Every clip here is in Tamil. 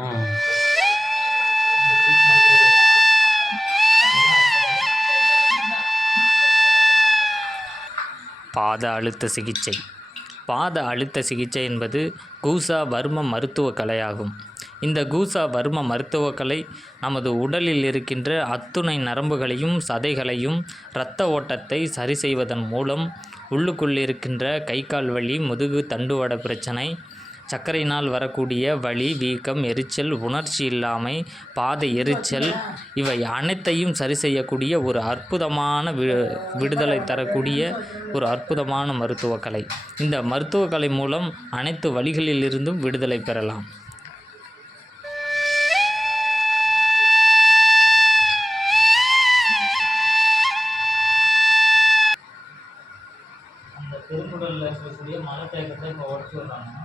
பாத அழுத்த சிகிச்சை. பாத அழுத்த சிகிச்சை என்பது கூசா வர்ம மருத்துவ கலையாகும். இந்த கூசா வர்ம மருத்துவ கலை நமது உடலில் இருக்கின்ற அத்துணை நரம்புகளையும் சதைகளையும் இரத்த ஓட்டத்தை சரி செய்வதன் மூலம் உள்ளுக்குள்ளிருக்கின்ற கை கால் வலி, முதுகு தண்டுவட பிரச்சனை, சர்க்கரையினால் வரக்கூடிய வலி, வீக்கம், எரிச்சல், உணர்ச்சி இல்லாமை, பாத எரிச்சல் இவை அனைத்தையும் சரி செய்யக்கூடிய ஒரு அற்புதமான விடுதலை தரக்கூடிய ஒரு அற்புதமான மருத்துவ கலை. இந்த மருத்துவ கலை மூலம் அனைத்து வலிகளிலிருந்தும் விடுதலை பெறலாம். அந்த பெருங்குடலில் இருக்கக்கூடிய மலத்தேக்கத்தை இப்போ உடச்சி விடுறாங்க.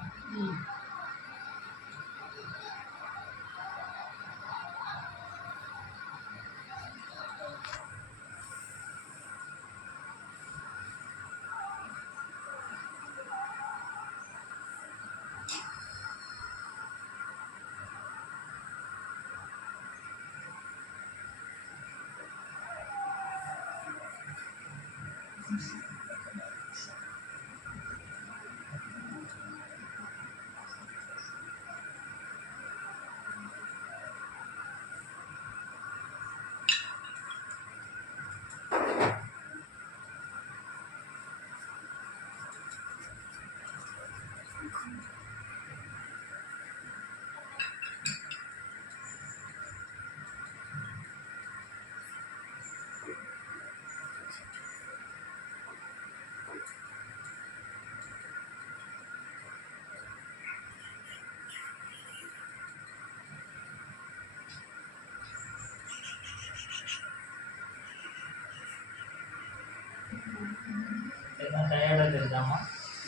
எல்லாம் டயர்டாக தெரிஞ்சாமா,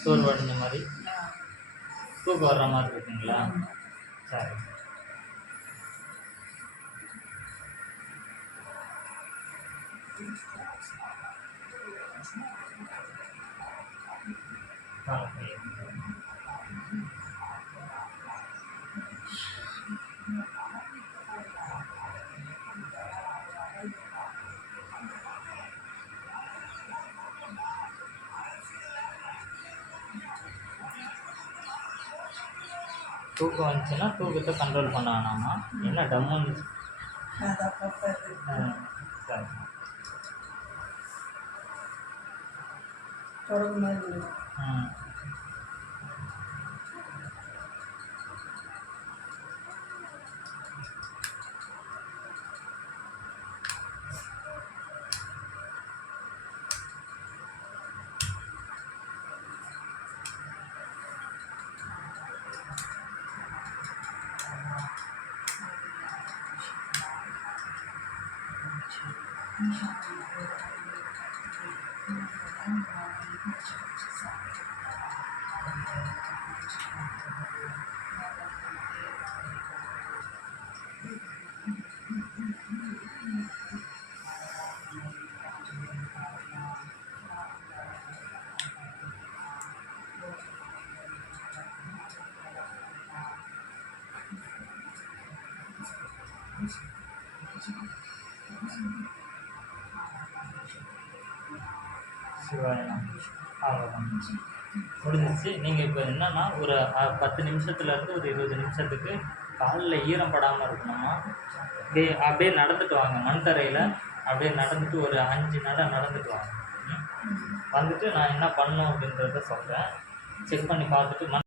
சோர்வு அடைஞ்ச மாதிரி, தூக்கம் வர்ற மாதிரி இருக்குங்களா? சரி. தூக்கம் வந்துச்சுன்னா தூக்கத்தை கண்ட்ரோல் பண்ண வேணாமா? என்ன டம்முன்னு சரி. சிவாயணம் அவ்வளோதான் முடிஞ்சிச்சு. நீங்கள் இப்போ என்னென்னா ஒரு 10 நிமிஷத்துலேருந்து ஒரு 20 நிமிஷத்துக்கு காலில் ஈரம் படாமல் இருக்கணுமா, அப்படியே நடந்துட்டு வாங்க. மண் தரையில் அப்படியே நடந்துட்டு ஒரு 5 நடந்துட்டு வாங்க. வந்துட்டு நான் என்ன பண்ணணும் அப்படின்றத சொல்கிறேன். செக் பண்ணி பார்த்துட்டு